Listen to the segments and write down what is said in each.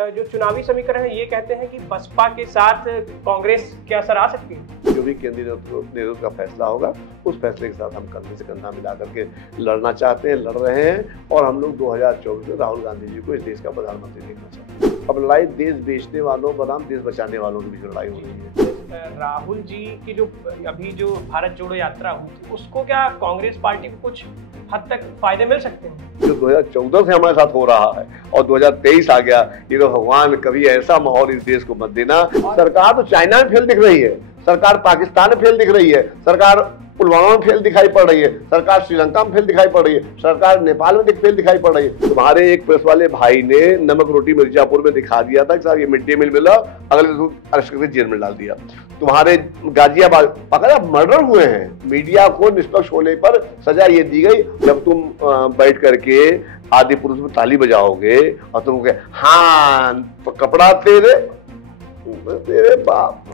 जो चुनावी समीकरण है ये कहते हैं कि बसपा के साथ कांग्रेस क्या असर आ सकती है। जो भी केंद्रीय नेतृत्व का फैसला होगा उस फैसले के साथ हम कंधे से कंधा मिला करके लड़ना चाहते हैं, लड़ रहे हैं और हम लोग 2024 में राहुल गांधी जी को इस देश का प्रधानमंत्री देखना चाहते हैं। अब लड़ाई देश बेचने वालों बनाम देश बचाने वालों के बीच लड़ाई हो रही है। राहुल जी की जो अभी जो भारत जोड़ो यात्रा हुई थी उसको क्या कांग्रेस पार्टी को कुछ हद तक फायदे मिल सकते हैं? जो 2014 से हमारे साथ हो रहा है और 2023 आ गया, ये तो भगवान कभी ऐसा माहौल इस देश को मत देना। सरकार तो चाइना में फेल दिख रही है, सरकार पाकिस्तान में फेल दिख रही है, सरकार पुलवामा में फेल दिखाई पड़ रही है, सरकार श्रीलंका में फेल दिखाई पड़ रही है, सरकार नेपाल में फेल दिखाई पड़ रही है। तुम्हारे एक प्रेस वाले भाई ने नमक रोटी मिर्जापुर में दिखा दिया था कि साहब ये मिड डे मील मिला, अगले दिन अरेस्ट करके जेल में डाल दिया। तुम्हारे गाजियाबाद पकड़ा मर्डर हुए हैं, मीडिया को निष्पक्ष होने पर सजा ये दी गई। जब तुम बैठ करके आदि पुरुष में ताली बजाओगे और तुम कहे हाँ कपड़ा तेरे बाप,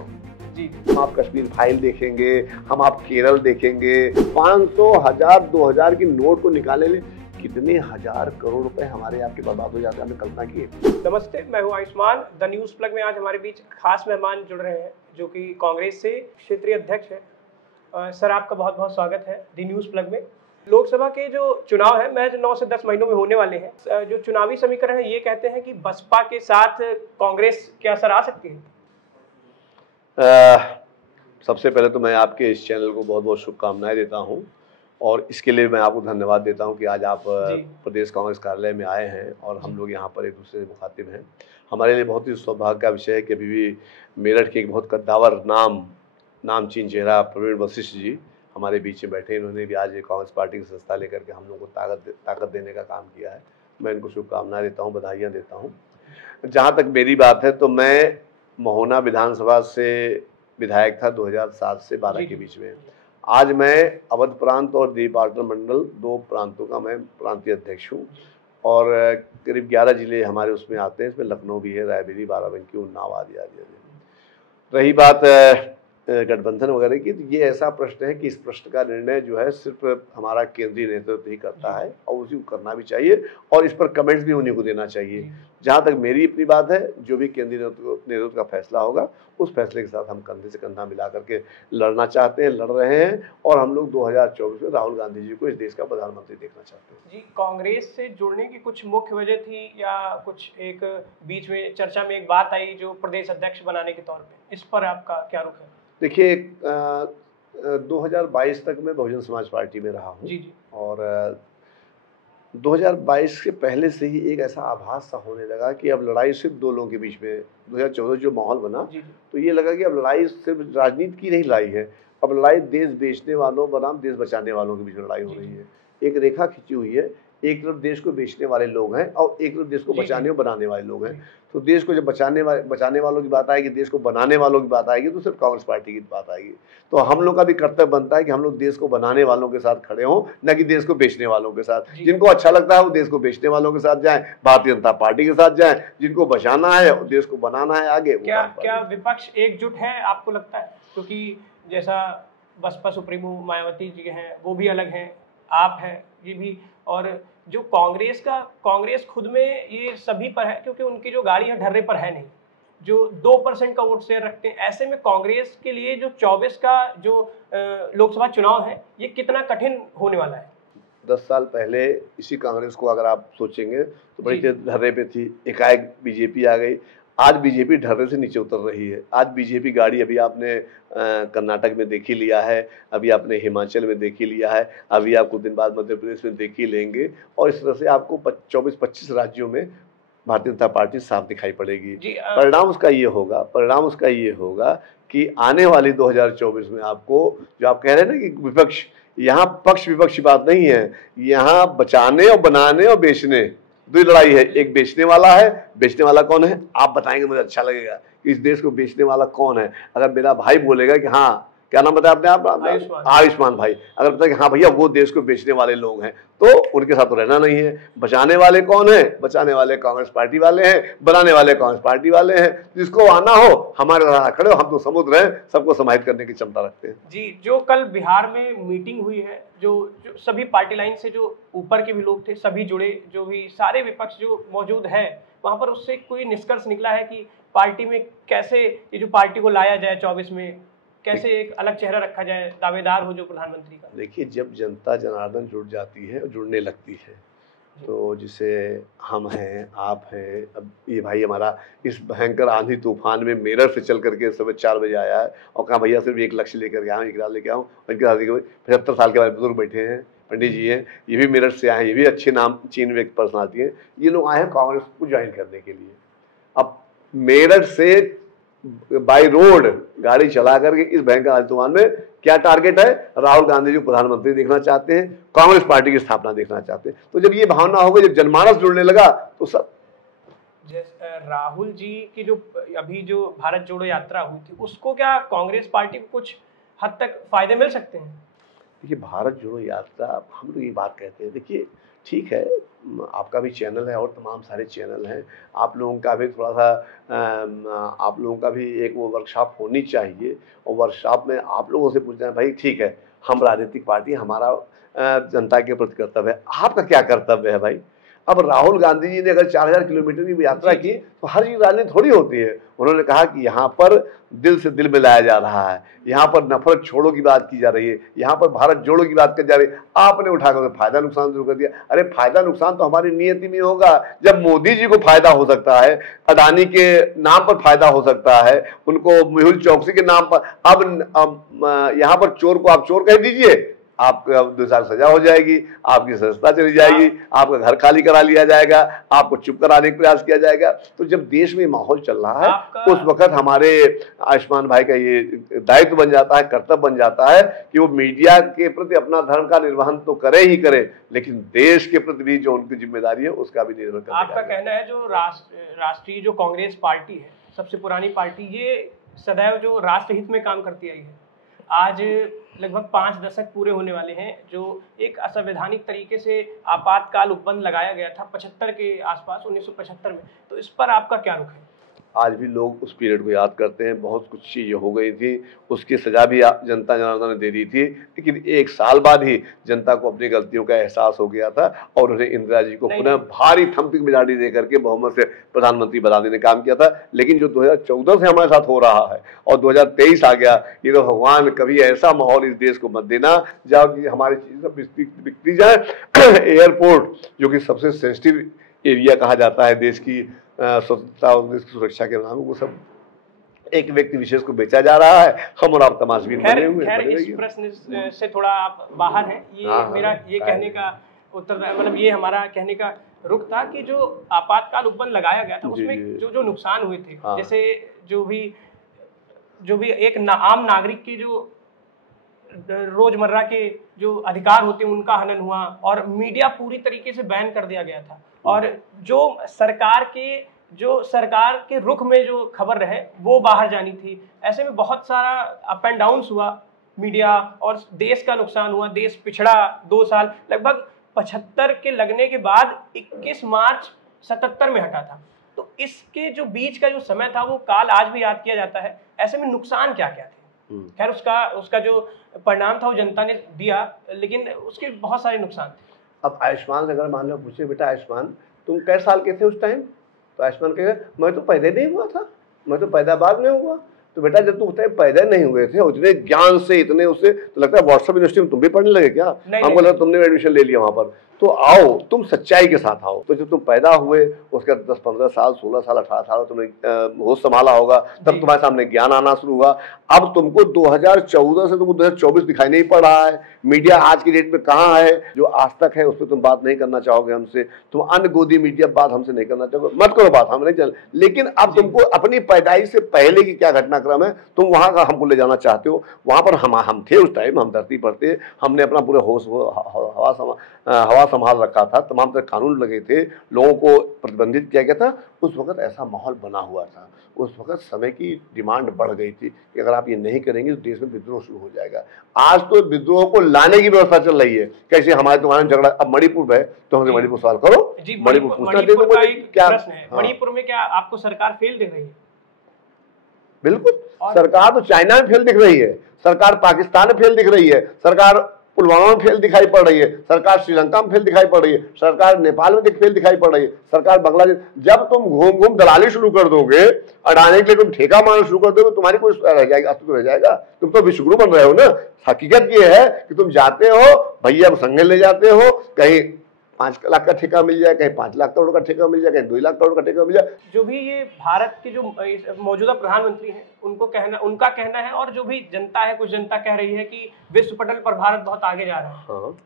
हम आप कश्मीर फाइल देखेंगे, हम आप केरल देखेंगे, 500, 1000, 2000 की नोट को निकाले ले कितने हजार करोड़ रुपए हमारे आपके बर्बाद हो जाते हैं, हमने कल्पना की है। नमस्ते, मैं हूं आयुष्मान। द न्यूज प्लग में आज हमारे बीच खास मेहमान जुड़ रहे हैं जो कि कांग्रेस से क्षेत्रीय अध्यक्ष है। सर आपका बहुत बहुत स्वागत है द न्यूज प्लग में। लोकसभा के जो चुनाव है महज 9 से 10 महीनों में होने वाले हैं। जो चुनावी समीकरण है ये कहते हैं कि बसपा के साथ कांग्रेस क्या असर आ सकती है? सबसे पहले तो मैं आपके इस चैनल को बहुत बहुत शुभकामनाएं देता हूं और इसके लिए मैं आपको धन्यवाद देता हूं कि आज आप प्रदेश कांग्रेस कार्यालय में आए हैं और हम लोग यहां पर एक दूसरे से मुखातिब हैं। हमारे लिए बहुत ही सौभाग्य का विषय है कि अभी भी मेरठ के एक बहुत कद्दावर नामचीन चेहरा प्रवीण वशिष्ठ जी हमारे बीच में बैठे। इन्होंने भी आज कांग्रेस पार्टी की संस्था लेकर के हम लोग को ताकत देने का काम किया है। मैं इनको शुभकामनाएं देता हूँ, बधाइयाँ देता हूँ। जहाँ तक मेरी बात है तो मैं महोना विधानसभा से विधायक था 2007 से 12 के बीच में। आज मैं अवध प्रांत और दीपाटन मंडल 2 प्रांतों का मैं प्रांतीय अध्यक्ष हूँ और करीब 11 जिले हमारे उसमें आते हैं। इसमें लखनऊ भी है, रायबरेली, बाराबंकी, उन्नाव आदि आदि। रही बात गठबंधन वगैरह की, तो ये ऐसा प्रश्न है कि इस प्रश्न का निर्णय जो है सिर्फ हमारा केंद्रीय नेतृत्व ही करता है और उसी को करना भी चाहिए और इस पर कमेंट्स भी उन्हीं को देना चाहिए। जहाँ तक मेरी अपनी बात है, जो भी केंद्रीय नेतृत्व का फैसला होगा उस फैसले के साथ हम कंधे से कंधा मिला करके लड़ना चाहते हैं, लड़ रहे हैं और हम लोग 2024 में राहुल गांधी जी को इस देश का प्रधानमंत्री देखना चाहते हैं। जी, कांग्रेस से जुड़ने की कुछ मुख्य वजह थी या कुछ एक बीच में चर्चा में एक बात आई जो प्रदेश अध्यक्ष बनाने के तौर पे, इस पर आपका क्या रुख है? देखिए 2022 तक मैं बहुजन समाज पार्टी में रहा हूँ और 2022 के पहले से ही एक ऐसा आभास सा होने लगा कि अब लड़ाई सिर्फ 2 लोगों के बीच में 2014 जो माहौल बना तो ये लगा कि अब लड़ाई सिर्फ राजनीति की नहीं लड़ाई है, अब लड़ाई देश बेचने वालों बनाम देश बचाने वालों के बीच में लड़ाई हो रही है। एक रेखा खींची हुई है, एक तरफ देश को बेचने वाले लोग हैं और एक तरफ देश को बचाने और बनाने वाले लोग हैं। तो देश को जब बचाने वालों की बात आएगी, देश को बनाने वालों की बात आएगी तो सिर्फ कांग्रेस पार्टी की बात आएगी। तो हम लोग का भी कर्तव्य बनता है कि हम लोग देश को बनाने वालों के साथ खड़े हों, न कि देश को बेचने वालों के साथ। जिनको अच्छा लगता है वो देश को बेचने वालों के साथ जाएं, भारतीय जनता पार्टी के साथ जाएं। जिनको बचाना है और देश को बनाना है आगे, क्या विपक्ष एकजुट है आपको लगता है? क्योंकि जैसा बसपा सुप्रीमो मायावती जी हैं वो भी अलग हैं, आप हैं ये भी, और जो कांग्रेस खुद में ये सभी पर है क्योंकि उनकी जो गाड़ी है ढर्रे पर है नहीं, जो 2% का वोट शेयर रखते हैं। ऐसे में कांग्रेस के लिए जो 24 का जो लोकसभा चुनाव है ये कितना कठिन होने वाला है? 10 साल पहले इसी कांग्रेस को अगर आप सोचेंगे तो बड़ी ढर्रे पे थी, एकाएक बीजेपी आ गई। आज बीजेपी ढर्रे से नीचे उतर रही है। आज बीजेपी गाड़ी अभी आपने कर्नाटक में देख ही लिया है, अभी आपने हिमाचल में देख ही लिया है, अभी आप कुछ दिन बाद मध्य प्रदेश में देख ही लेंगे और इस तरह से आपको 24-25 राज्यों में भारतीय जनता पार्टी साफ दिखाई पड़ेगी। परिणाम उसका ये होगा कि आने वाली 2024 में आपको जो आप कह रहे हैं ना कि विपक्ष, यहाँ पक्ष विपक्ष की बात नहीं है, यहाँ बचाने और बनाने और बेचने 2 लड़ाई है। एक बेचने वाला है, बेचने वाला कौन है आप बताएंगे, मुझे अच्छा लगेगा कि इस देश को बेचने वाला कौन है। अगर मेरा भाई बोलेगा कि हाँ, क्या नाम बताया आपने, आप आयुष्मान भाई, अगर बताया कि हाँ भैया वो देश को बेचने वाले लोग हैं तो उनके साथ तो रहना नहीं है। बचाने वाले कौन है? बचाने वाले कांग्रेस पार्टी वाले हैं, बनाने वाले कांग्रेस पार्टी वाले हैं। जिसको आना हो हमारे साथ खड़े हो, हम तो समुद्र हैं, सबको समाहित करने की क्षमता रखते हैं। जी, जो कल बिहार में मीटिंग हुई है, जो सभी पार्टी लाइन से जो ऊपर के भी लोग थे सभी जुड़े, जो भी सारे विपक्ष जो मौजूद है, वहां पर उससे कोई निष्कर्ष निकला है कि पार्टी में कैसे ये जो पार्टी को लाया जाए 24 में, कैसे एक अलग चेहरा रखा जाए, दावेदार हो जो प्रधानमंत्री का? देखिए, जब जनता जनार्दन जुड़ जाती है, जुड़ने लगती है, तो जिसे हम हैं, आप हैं, अब ये भाई हमारा इस भयंकर आंधी तूफान में मेरठ से चल करके सुबह 4 बजे आया है और कहा भैया सिर्फ एक लक्ष्य लेकर के आऊँ, एक रात लेके आऊँ। इनके साथ 75 साल के बाद बुजुर्ग बैठे हैं, पंडित जी हैं, ये भी मेरठ से आए हैं, ये भी अच्छे नाम चीन व्यक्ति पर्सनालिटी हैं। ये लोग आए हैं कांग्रेस को ज्वाइन करने के लिए। अब मेरठ से बाई रोड गाड़ी चला करके इस भयंकर आंधी तूफान में क्या टारगेट है? राहुल गांधी जी प्रधानमंत्री देखना चाहते हैं, कांग्रेस पार्टी की स्थापना देखना चाहते हैं। तो जब ये भावना हो गई, जब जनमानस जुड़ने लगा तो सब। राहुल जी की जो अभी जो भारत जोड़ो यात्रा हुई थी, उसको क्या कांग्रेस पार्टी को कुछ हद तक फायदे मिल सकते हैं? देखिए, भारत जोड़ो यात्रा, हम लोग ये बात कहते हैं, देखिए ठीक है, आपका भी चैनल है और तमाम सारे चैनल हैं, आप लोगों का भी थोड़ा सा आप लोगों का भी एक वो वर्कशॉप होनी चाहिए और वर्कशॉप में आप लोगों से पूछना है भाई ठीक है, हम राजनीतिक पार्टी, हमारा जनता के प्रति कर्तव्य है, आपका क्या कर्तव्य है भाई? अब राहुल गांधी जी ने अगर 4000 किलोमीटर की यात्रा की तो हर चीज राजनीति थोड़ी होती है। उन्होंने कहा कि यहाँ पर दिल से दिल मिलाया जा रहा है, यहाँ पर नफरत छोड़ो की बात की जा रही है, यहाँ पर भारत जोड़ो की बात की जा रही है। आपने उठाकर फायदा नुकसान शुरू कर दिया। अरे फायदा नुकसान तो हमारी नियति में होगा। जब मोदी जी को फायदा हो सकता है, अडानी के नाम पर फायदा हो सकता है, उनको मेहुल चौकसी के नाम पर, अब यहाँ पर चोर को आप चोर कह दीजिए, आपको 2 साल सजा हो जाएगी, आपकी सस्ता चली जाएगी, आपका घर खाली करा लिया जाएगा, आपको चुप कराने का प्रयास किया जाएगा। तो जब देश में माहौल चल रहा है उस वक्त हमारे आयुष्मान भाई का ये दायित्व बन जाता है, कर्तव्य बन जाता है कि वो मीडिया के प्रति अपना धर्म का निर्वहन तो करे ही करे, लेकिन देश के प्रति भी जो उनकी जिम्मेदारी है उसका भी निर्वहन करना। आपका कहना है जो राष्ट्रीय जो कांग्रेस पार्टी है, सबसे पुरानी पार्टी, ये सदैव जो राष्ट्रहित में काम करती आई है। आज लगभग 5 दशक पूरे होने वाले हैं जो एक असंवैधानिक तरीके से आपातकाल उपबंध लगाया गया था 75 के आसपास, 1975 में। तो इस पर आपका क्या रुख है? आज भी लोग उस पीरियड को याद करते हैं। बहुत कुछ चीज़ें हो गई थी, उसकी सज़ा भी जनता जनार्दन ने दे दी थी, लेकिन 1 साल बाद ही जनता को अपनी गलतियों का एहसास हो गया था और उन्हें इंदिरा जी को पुनः भारी थम्पिंग मेजॉरिटी दे करके बहुमत से प्रधानमंत्री बनाने ने काम किया था। लेकिन जो 2014 से हमारे साथ हो रहा है और 2023 आ गया, ये तो भगवान कभी ऐसा माहौल इस देश को मत देना जहाँ की हमारी चीज़ें बिकती जाए। एयरपोर्ट जो कि सबसे सेंसिटिव एरिया कहा जाता है देश की स्वतंत्रता और देश की सुरक्षा के नाम, वो सब एक व्यक्ति विशेष को बेचा जा रहा है। हम और आप तमाशबीन बने हुए हैं। इस प्रश्न से थोड़ा आप बाहर हैं, ये मेरा ये कहने का उत्तर, मतलब ये हमारा कहने का रुख था कि जो आपातकाल उपबंध लगाया गया था उसमें जो नुकसान हुए थे, जैसे जो भी एक आम नागरिक के जो रोजमर्रा के जो अधिकार होते हैं उनका हनन हुआ और मीडिया पूरी तरीके से बैन कर दिया गया था और जो सरकार के रुख में जो खबर रहे वो बाहर जानी थी। ऐसे में बहुत सारा अप एंड डाउन्स हुआ मीडिया और देश का नुकसान हुआ। देश पिछड़ा 2 साल, लगभग 75 के लगने के बाद 21 मार्च 77 में हटा था। तो इसके जो बीच का जो समय था वो काल आज भी याद किया जाता है। ऐसे में नुकसान क्या क्या थे? खैर उसका जो परिणाम था वो जनता ने दिया, लेकिन उसके बहुत सारे नुकसान थे। अब आयुष्मान से अगर मान लो पूछे, बेटा आयुष्मान तुम कै साल के थे उस टाइम? तो आयुष्मान कहेगा मैं तो पैदा नहीं हुआ था, मैं तो पैदावार नहीं हुआ। तो बेटा जब तुम उस टाइम पैदा नहीं हुए थे, उतने ज्ञान से, इतने उससे, तो लगता है व्हाट्सएप यूनिवर्सिटी में तुम भी पढ़ने लगे क्या? हमको लगा तुमने एडमिशन ले लिया वहां पर। तो आओ, तुम सच्चाई के साथ आओ। तो जब तुम पैदा हुए उसके 10-15 साल, 16 साल, 18 साल तुमने होश संभाला होगा, तब तुम्हारे सामने ज्ञान आना शुरू हुआ। अब तुमको 2014 से तुमको 2024 दिखाई नहीं पड़ रहा है। मीडिया आज की डेट में कहाँ है? जो आज तक है उस पर तुम बात नहीं करना चाहोगे हमसे, तुम अन्य गोदी मीडिया बात हमसे नहीं करना चाहोगे, मत करो बात, हम नहीं चल। लेकिन अब तुमको अपनी पैदाइश से पहले की क्या घटनाक्रम है तुम वहां का हमको ले जाना चाहते हो। वहां पर हम थे उस टाइम, हम धरती पर थे, हमने अपना पूरा होश हवा संभाल रखा था, तमाम तरह कानून लगे थे, लोगों को प्रतिबंधित किया गया था। उस वक्त ऐसा माहौल बना हुआ था, उस वक्त समय की डिमांड बढ़ गई थी कि अगर आप ये नहीं करेंगे तो देश में विद्रोह शुरू हो जाएगा। आज तो विद्रोह को लाने की व्यवस्था चल रही है। कैसे हमारे तुम्हारे झगड़ा, अब मणिपुर है तो हमसे मणिपुर सवाल करो। मणिपुर क्या प्रश्न है? मणिपुर में क्या आपको सरकार फेल दिख रही है? बिल्कुल, सरकार तो चाइना में फेल दिख रही है, सरकार पाकिस्तान में फेल दिख रही है, सरकार पुलवामा में फेल दिखाई पड़ रही है, सरकार श्रीलंका में फेल दिखाई पड़ रही है, सरकार नेपाल में फेल दिखाई पड़ रही है, सरकार बांग्लादेश। जब तुम घूम घूम दलाली शुरू कर दोगे, अडाने के लिए तुम ठेका मारना शुरू कर दोगे, तुम्हारी कोई रह जाएगा, अस्तित्व रह जाएगा? तुम तो विश्वगुरु बन रहे हो ना। हकीकत ये है कि तुम जाते हो, भैया संगे ले जाते हो, कहीं 5 लाख का ठेका मिल जाए, कहीं 5 लाख करोड़ का ठेका मिल जाए, कहीं 2 लाख करोड़ का ठेका मिल जाए। जो भी ये भारत के जो मौजूदा प्रधानमंत्री हैं उनका कहना है, और जो भी जनता है, कुछ जनता कह रही है कि विश्व पटल पर भारत बहुत आगे जा रहा है। हाँ।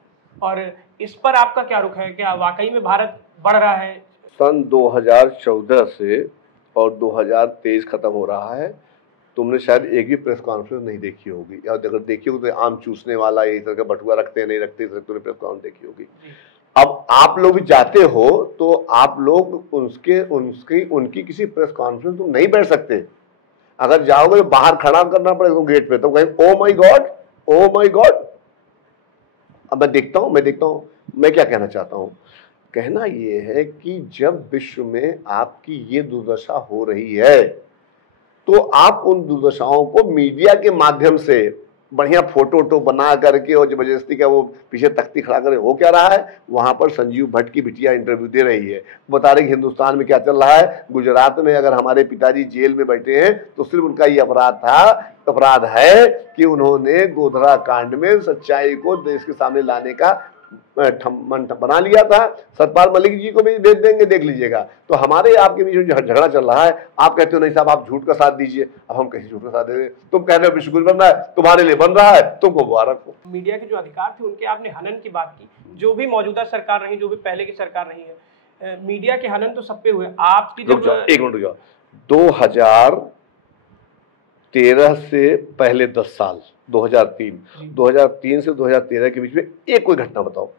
और इस पर आपका क्या रुख है? क्या वाकई में भारत बढ़ रहा है? सन 2014 से और 2023 खत्म हो रहा है, तुमने शायद एक भी प्रेस कॉन्फ्रेंस नहीं देखी होगी, या अगर देखी होगी तो आम चूसने वाला इस तरह का बटुआ रखते हैं नहीं रखते, इस तरह तुमने प्रेस कॉन्फ्रेंस देखी होगी। अब आप लोग भी जाते हो तो आप लोग उनकी किसी प्रेस कॉन्फ्रेंस तुम नहीं बैठ सकते। अगर जाओगे तो बाहर खड़ा करना पड़ेगा तो गेट पे, तो कहीं oh my God, oh my God. अब मैं देखता हूं मैं क्या कहना चाहता हूं। कहना ये है कि जब विश्व में आपकी ये दुर्दशा हो रही है तो आप उन दुर्दशाओं को मीडिया के माध्यम से बढ़िया फोटो बना करके और जबरदस्ती का वो पीछे तख्ती खड़ा करे, हो क्या रहा है वहां पर? संजीव भट्ट की बिटिया इंटरव्यू दे रही है, बता रही हिंदुस्तान में क्या चल रहा है। गुजरात में अगर हमारे पिताजी जेल में बैठे हैं तो सिर्फ उनका ये अपराध है कि उन्होंने गोधरा कांड में सच्चाई को देश के सामने लाने का बना लिया था। सतपाल मलिक जी को भी भेज देंगे, देख लीजिएगा। तो हमारे आपके बीच में झगड़ा चल रहा है, आप कहते हो नहीं साहब आप झूठ का साथ दीजिए। अब हम कैसे झूठ का साथ दे दें? तुम कह रहे हो विश्वगुरु बन रहा है, तुम्हारे लिए बन रहा है, तुमको मुबारक हो। मीडिया के जो अधिकार थे उनके आपने हनन की बात की। जो भी मौजूदा सरकार रही, जो भी पहले की सरकार रही है, मीडिया के हनन तो सब पे हुए। आपकी एक मिनट रुक जाओ। 2013 से पहले 10 साल, 2003 से 2013 के बीच में एक कोई घटना बताओ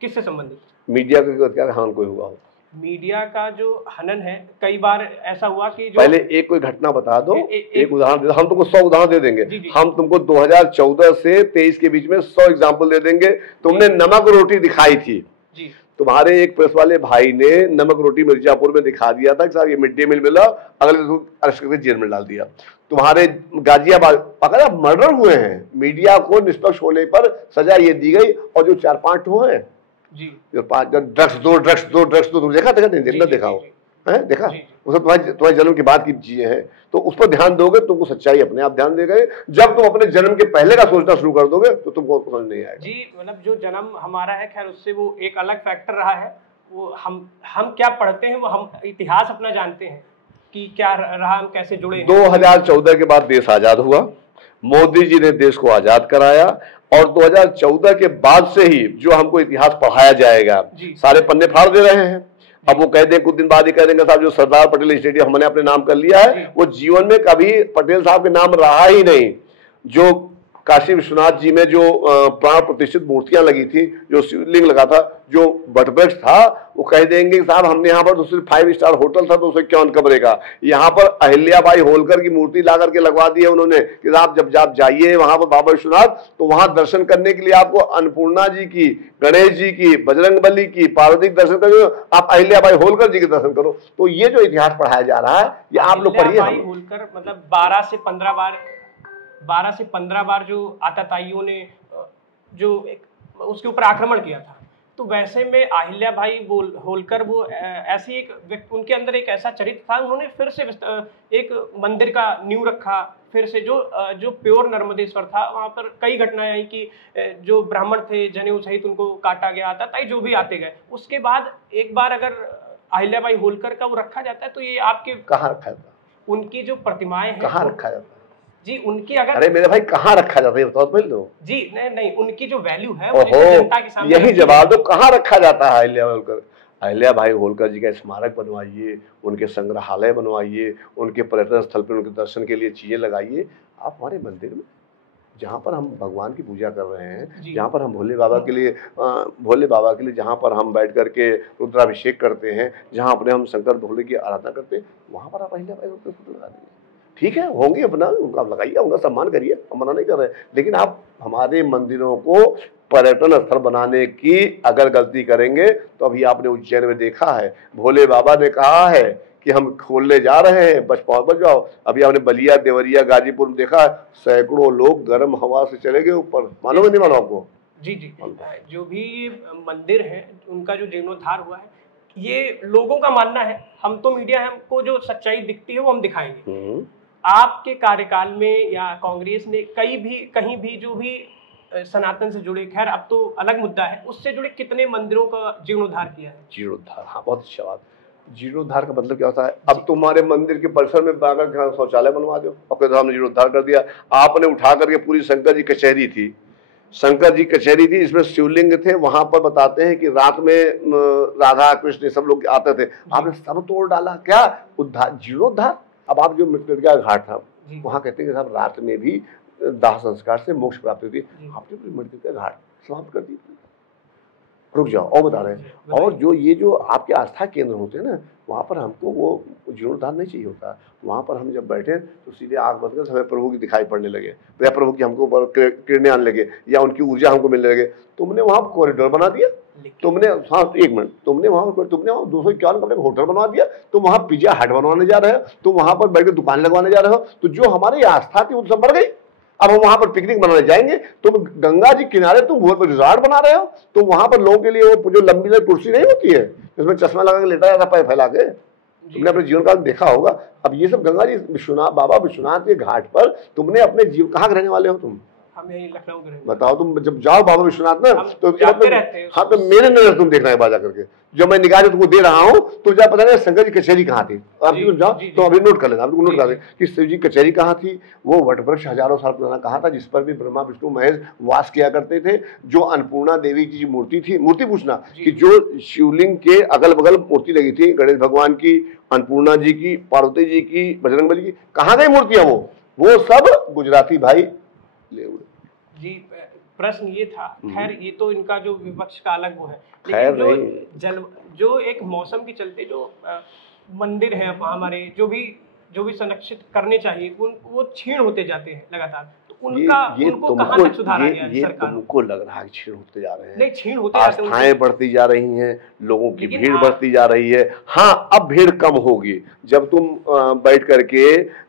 किससे संबंधित मीडिया का हनन कोई हुआ हो? मीडिया का जो हनन है, कई बार ऐसा हुआ कि जो पहले एक कोई घटना बता दो, एक उदाहरण दे दो। हम तुमको 100 उदाहरण दे देंगे। जी। हम तुमको 2014 से 23 के बीच में 100 एग्जाम्पल दे देंगे। तुमने नमक रोटी दिखाई थी जी। तुम्हारे एक प्रेस वाले भाई ने नमक रोटी मिर्जापुर में दिखा दिया था कि साहब ये मिड डे मील मिला, अगले दिन अरेस्ट करके जेल में डाल दिया। तुम्हारे गाजियाबाद पकड़ा मर्डर हुए हैं, मीडिया को निष्पक्ष होने पर सजा ये दी गई। और जो 4-5 हुए हैं जी, जो 5 ड्रग्स दो देखा देखा हो है, देखा वो सब तुम्हारे जन्म के बाद की चीजें हैं। तो उस पर ध्यान दोगे तुमको सच्चाई अपने आप ध्यान देगा। जब तुम अपने जन्म के पहले का सोचना शुरू कर दोगे तो तुमको समझ नहीं आएगा। जी, मतलब जो जन्म हमारा है, खैर उससे वो एक अलग फैक्टर रहा है। वो हम क्या पढ़ते हैं, वो हम इतिहास अपना जानते हैं कि क्या रहा, हम कैसे जुड़े। 2014 के बाद देश आजाद हुआ, मोदी जी ने देश को आजाद कराया, और 2014 के बाद से ही जो हमको इतिहास पढ़ाया जाएगा सारे पन्ने फाड़ दे रहे हैं। अब वो कह दें कुछ दिन बाद ही कह देंगे साहब जो सरदार पटेल स्टेडियम हमने अपने नाम कर लिया है, वो जीवन में कभी पटेल साहब के नाम रहा ही नहीं। जो काशी विश्वनाथ जी में जो प्राण प्रतिष्ठित मूर्तियां लगी थी, जो शिवलिंग लगा था, जो वटवृक्ष था, वो कह देंगे साहब हमने यहाँ पर तो सिर्फ 5 स्टार होटल था तो उसे क्यों करेगा। यहाँ पर अहिल्याबाई होलकर की मूर्ति ला करके लगवा दी है उन्होंने कि आप जब आप जाइए वहां पर बाबा विश्वनाथ, तो वहां दर्शन करने के लिए आपको अन्नपूर्णा जी की, गणेश जी की, बजरंगबली की, पार्वती के दर्शन करो, आप अहिल्याबाई होलकर जी के दर्शन करो। तो ये जो इतिहास पढ़ाया जा रहा है ये आप लोग पढ़िए। होलकर मतलब 12 से 15 बार जो आतताइयों ने जो उसके ऊपर आक्रमण किया था। तो वैसे में अहिल्या भाई होलकर वो ऐसी एक उनके अंदर एक ऐसा चरित्र था, उन्होंने फिर से एक मंदिर का नींव रखा, फिर से जो प्योर नर्मदेश्वर था वहाँ पर कई घटनाएं आई कि जो ब्राह्मण थे जनेऊ सहित उनको काटा गया, आतताई जो भी आते गए। उसके बाद एक बार अगर अहिल्या भाई होलकर का वो रखा जाता है तो ये आपके कहाँ रखा जाता है? उनकी जो प्रतिमाएं हैं कहाँ रखा जाता है जी, उनकी अगर अरे मेरे भाई कहाँ रखा जाता है बताओ पहले तो। जी नहीं, उनकी जो वैल्यू है वो जनता के सामने यही जवाब दो, कहाँ रखा जाता है अहिल्या होलकर? अहिल्या भाई होलकर जी का स्मारक बनवाइए, उनके संग्रहालय बनवाइए, उनके पर्यटन स्थल पर उनके दर्शन के लिए चीजें लगाइए। आप हमारे मंदिर में जहाँ पर हम भगवान की पूजा कर रहे हैं, जहाँ पर हम भोले बाबा के लिए जहाँ पर हम बैठ करके रुद्राभिषेक करते हैं, जहाँ अपने हम शंकर भोले की आराधना करते हैं, वहाँ पर आप अहिल्या भाई होलकर फोटो लगा दीजिए। ठीक है, होंगे अपना उनका लगाइए, उनका सम्मान करिए, हम मना नहीं कर रहे। लेकिन आप हमारे मंदिरों को पर्यटन स्थल बनाने की अगर गलती करेंगे तो अभी आपने उज्जैन में देखा है, भोले बाबा ने कहा है कि हम खोलने जा रहे हैं, बच जाओ। अभी आपने बलिया, देवरिया, गाजीपुर में देखा, सैकड़ों लोग गर्म हवा से चले गए ऊपर, मालूम नहीं मालूम आपको? जी जी, जो भी मंदिर है उनका जो जीर्णोद्धार हुआ है, ये लोगों का मानना है। हम तो मीडिया है, हमको जो सच्चाई दिखती है वो हम दिखाएंगे। आपके कार्यकाल में या कांग्रेस ने कहीं भी जो भी सनातन से जुड़े, खैर अब तो अलग मुद्दा है, उससे जुड़े कितने मंदिरों का जीर्णोद्धार किया है? जीर्णोद्धार, हाँ, बहुत अच्छा बात। जीर्णोद्धार का मतलब क्या होता है? अब तुम्हारे मंदिर के परिसर में बागर शौचालय बनवा दो, और हमने जीर्णोद्धार कर दिया। आपने उठा करके पूरी शंकर जी कचहरी थी, शंकर जी कचहरी थी, इसमें शिवलिंग थे, वहां पर बताते हैं कि रात में राधा कृष्ण सब लोग आते थे, आपने सब तोड़ डाला। क्या उद्धार, जीर्णोद्धार? अब आप जो मृतका घाट था वहां कहते हैं कि साहब रात में भी दाह संस्कार से मोक्ष प्राप्ति होती है, आपने मृतका घाट समाप्त कर दी। रुक जाओ, और बता रहे हैं। और जो आपके आस्था केंद्र होते हैं ना, वहाँ पर हमको वो जीर्णोद्धार नहीं चाहिए होता। वहाँ पर हम जब बैठे तो सीधे आँख बंद कर हमें प्रभु की दिखाई पड़ने लगे, या प्रभु की हमको ऊपर किरणें आने लगे, या उनकी ऊर्जा हमको मिलने लगे। तुमने वहाँ कॉरिडोर बना दिया, तुमने, हाँ एक मिनट, तुमने वहाँ 251 कमरे का होटल बनवा दिया, तुम वहाँ पिज्जा हट बनवाने जा रहे हो, तुम वहाँ पर बैठ कर दुकान लगवाने जा रहे हो। तो जो हमारी आस्था थी वो सब बढ़ गई। अब हम वहां पर पिकनिक मनाने जाएंगे, तुम गंगा जी किनारे तुम भोर पर रिजॉर्ट बना रहे हो, तो वहां पर लोगों के लिए वो जो लंबी कुर्सी नहीं होती है जिसमें चश्मा लगा के लेटा जाता पैर फैला के, तुमने अपने जीवन काल में देखा होगा। अब ये सब गंगा जी विश्वनाथ, बाबा विश्वनाथ के घाट पर तुमने अपने जीव, कहाँ रहने वाले हो तुम? हम यही लखनऊ के रहने। बताओ, तुम जब जाओ बाबा विश्वनाथ ना तो हाँ, तो मेरे नजर तुम देखना है बाजा करके, जो मैं निगाह तुमको दे रहा हूँ, तो जा पता नहीं शंकर जी कचहरी कहाँ थी। आप जाओ तो अभी नोट कर लेना, आप नोट कर लें कि शिव जी कचहरी कहाँ थी। वो वटवृक्ष हजारों साल पुराना कहा था, जिस पर भी ब्रह्मा विष्णु महेश वास किया करते थे। जो अन्नपूर्णा देवी की मूर्ति थी, मूर्ति पूछना कि जो शिवलिंग के अगल बगल मूर्ति लगी थी, गणेश भगवान की, अन्नपूर्णा जी की, पार्वती जी की, बजरंगबली की, कहाँ गई मूर्तियां? वो सब गुजराती भाई ले उड़े। जी, प्रश्न ये था, खैर ये तो इनका जो विपक्ष का अलग वो है, लेकिन जो एक मौसम के चलते जो मंदिर है हमारे, जो भी संरक्षित करने चाहिए, वो क्षीण होते जाते हैं लगातार। तो उनको कहाँ तक सुधारा गया है सरकार? तुमको लग रहा है क्षीण होते जा रहे हैं? नहीं, क्षीण होते जाते हैं, आस्थाएं बढ़ती जा रही हैं, लोगों की भीड़ बढ़ती जा रही है। हाँ, अब भीड़ कम होगी जब तुम बैठ करके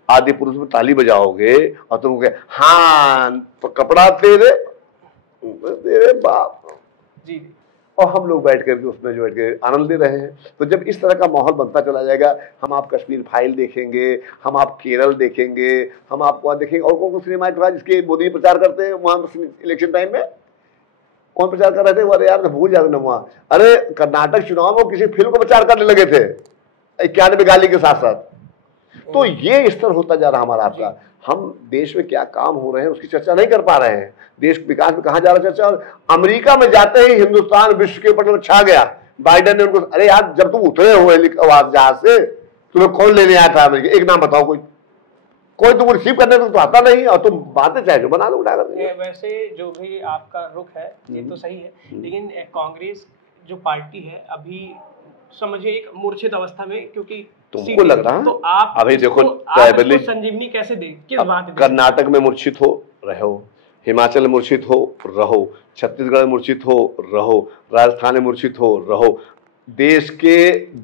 आदि पुरुष में ताली बजाओगे और तुम कहे हाँ तो कपड़ा तेरे बाप जी, और हम लोग बैठ करके उसमें जो बैठ के आनंद ले रहे हैं। तो जब इस तरह का माहौल बनता चला जाएगा, हम आप कश्मीर फाइल देखेंगे, हम आप केरल देखेंगे, हम आपको वहाँ देखेंगे। और कौन सिनेमा जिसके मोदी प्रचार करते हैं वहाँ इलेक्शन टाइम में कौन प्रचार कर रहे थे? अरे यार भूल जाते ना वहाँ, अरे कर्नाटक चुनाव में किसी फिल्म को प्रचार करने लगे थे 91 गाली के साथ साथ। तो ये स्तर होता जा रहा हमारा आपका। हम देश में क्या काम हो रहे हैं उसकी चर्चा नहीं कर पा रहे हैं। देश विकास में कहाँ जा रहा चर्चा? और अमेरिका में जाते ही हिंदुस्तान विश्व के ऊपर छा गया। बाइडेन ने उनको, अरे यार जब तुम उतरे हो जहाज से, तुम्हें कौन लेने आया था अमेरिका? एक नाम बताओ कोई तुमको रिसीव करने तो आता नहीं, और तुम बातें चाहे जो बना लो उठा कर। वैसे जो भी आपका रुख है ये तो सही है, लेकिन कांग्रेस जो पार्टी है अभी समझिए एक मूर्छित अवस्था में, क्योंकि तुमको लग रहा है तो आप अभी देखो संजीवनी कैसे दे, किस बात? कर्नाटक में मूर्छित हो रहो, हिमाचल में मूर्छित हो रहो, छत्तीसगढ़ में मूर्छित हो रहो, राजस्थान में मूर्छित हो रहो, देश के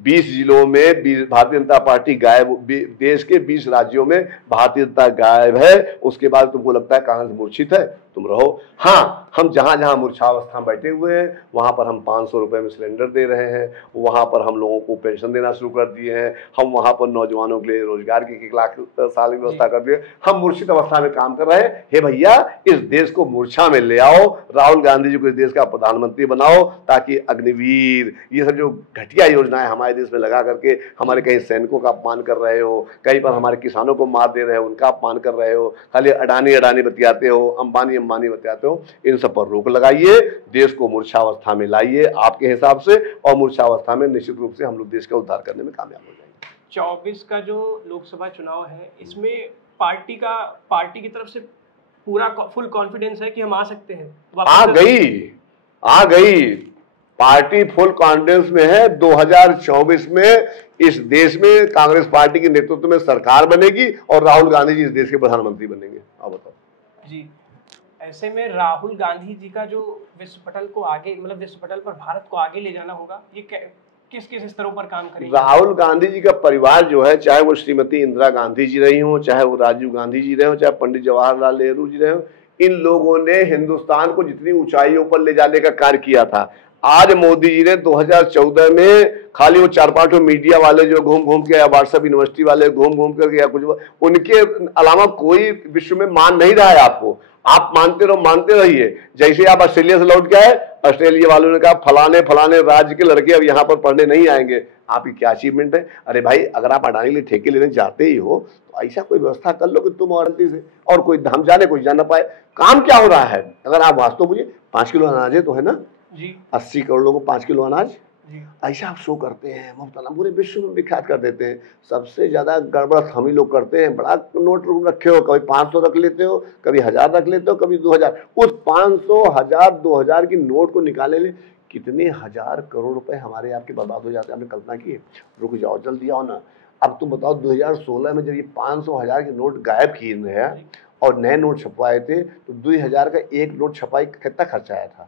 20 जिलों में भारतीय जनता पार्टी गायब, देश के 20 राज्यों में भारतीय जनता गायब है, उसके बाद तुमको लगता है कांग्रेस मूर्छित है, तुम रहो। हाँ, हम जहां जहां मूर्छावस्था में बैठे हुए हैं वहां पर हम 500 रुपए में सिलेंडर दे रहे हैं, वहां पर हम लोगों को पेंशन देना शुरू कर दिए हैं, हम वहां पर नौजवानों के लिए रोजगार की 1 लाख साल की व्यवस्था कर दिए। हम मूर्छित अवस्था में काम कर रहे हैं। हे भैया, इस देश को मूर्छा में ले आओ, राहुल गांधी जी को इस देश का प्रधानमंत्री बनाओ, ताकि अग्निवीर ये सब जो घटिया योजनाएं हमारे देश में लगा करके हमारे कहीं सैनिकों का अपमान कर रहे हो, कहीं पर हमारे किसानों को मार दे रहे हो, उनका अपमान कर रहे हो, खाली अडानी बतियाते हो, अंबानी बतियाते हो, इन सब पर रोक लगाइए, देश को मूर्छावस्था में लाइए आपके हिसाब से, और मूर्छावस्था में निश्चित रूप से हम लोग देश का उद्धार करने में कामयाब हो जाएंगे। 24 का जो लोकसभा चुनाव है, इसमें पार्टी की तरफ से पूरा फुल कॉन्फिडेंस है कि हम आ सकते हैं? आ गई पार्टी फुल कॉन्फिडेंस में है। 2024 में इस देश में कांग्रेस पार्टी के नेतृत्व में सरकार बनेगी और राहुल गांधी जी इस देश के प्रधानमंत्री बनेंगे। आप बताओ जी। ऐसे में राहुल गांधी जी का जो विश्व पटल को आगे, मतलब विश्व पटल पर भारत को आगे ले जाना होगा, ये किस किस स्तरों पर काम करेंगे? राहुल गांधी जी का परिवार जो है, चाहे वो श्रीमती इंदिरा गांधी जी रही हो, चाहे वो राजीव गांधी जी रहे हो, चाहे पंडित जवाहरलाल नेहरू जी रहे हो, इन लोगों ने हिंदुस्तान को जितनी ऊंचाइयों पर ले जाने का कार्य किया था, आज मोदी जी ने 2014 में खाली वो 4-5 मीडिया वाले जो घूम घूम के, या व्हाट्सएप यूनिवर्सिटी वाले घूम घूम कर, या कुछ, उनके अलावा कोई विश्व में मान नहीं रहा है आपको। आप मानते रहो, मानते रहिए। जैसे आप ऑस्ट्रेलिया से लौट के आए, ऑस्ट्रेलिया वालों ने कहा फलाने फलाने राज्य के लड़के अब यहाँ पर पढ़ने नहीं आएंगे। आपकी क्या अचीवमेंट है? अरे भाई, अगर आप अडानी के लिए ठेके लेने जाते ही हो तो ऐसा कोई व्यवस्था कर लो कि तुम और से और कोई हम जाने, कोई जान ना पाए। काम क्या हो रहा है? अगर आप वास्तव मुझे 5 किलो अनाज है तो है ना जी, 80 करोड़ लोगों को 5 किलो अनाज, ऐसा आप शो करते हैं, मुफ्त पूरे विश्व में विख्यात कर देते हैं। सबसे ज्यादा गड़बड़ हम ही लोग करते हैं। बड़ा नोट रखे हो, कभी 500 रख लेते हो, कभी 1000 रख लेते हो, कभी 2000। उस 500, 1000, 2000 की नोट को निकालने में कितने हजार करोड़ रुपए हमारे आपके बर्बाद हो जाते हैं। आपने कल्पना की? रुक जाओ, जल्दी आओ ना। अब तुम बताओ, 2016 में जब ये 500, 1000 के नोट गायब किए हैं और नए नोट छपवाए थे, तो 2000 का एक नोट छपाई कितना खर्चा आया था?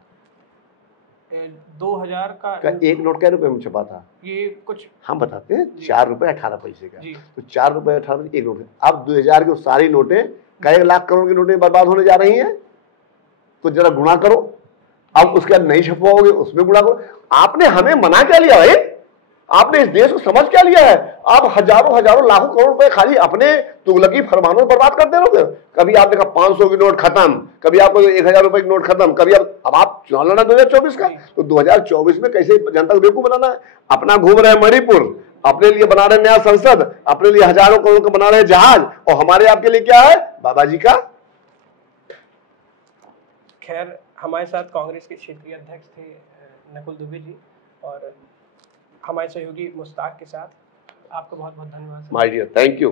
2000 का एक नोट क्या रुपए में छपा था? ये कुछ हम बताते हैं, 4 रुपए 18 पैसे का। तो 4 रुपए 18 पैसे एक नोट है। अब 2000 की सारी नोटें, कई लाख करोड़ की नोटें बर्बाद होने जा रही हैं। तो जरा गुणा करो। अब उसके बाद नहीं छपवाओगे, उसमें गुणा करो। आपने हमें मना क्या लिया भाई? आपने इस देश को समझ क्या लिया है? आप हजारों हजारों लाखों करोड़ रुपए खाली अपने तुगलकी फरमानों में बर्बाद करते रहोगे। कभी आपने कहा 500 की नोट खत्म, कभी आपको 1000 रुपए की नोट खत्म, कभी अब आप चुनाव लड़ना 2024 का, तो 2024 में कैसे जनता को बेवकूफ बनाना है? अपना घूम रहे मणिपुर, अपने लिए बना रहे नया संसद, अपने लिए हजारों करोड़ का बना रहे जहाज, और हमारे आपके लिए क्या है? बाबा जी का। खैर, हमारे साथ कांग्रेस के क्षेत्रीय अध्यक्ष थे नकुल दुबे जी, और हमारे सहयोगी मुश्ताक के साथ। आपका बहुत बहुत धन्यवाद। My dear, thank you.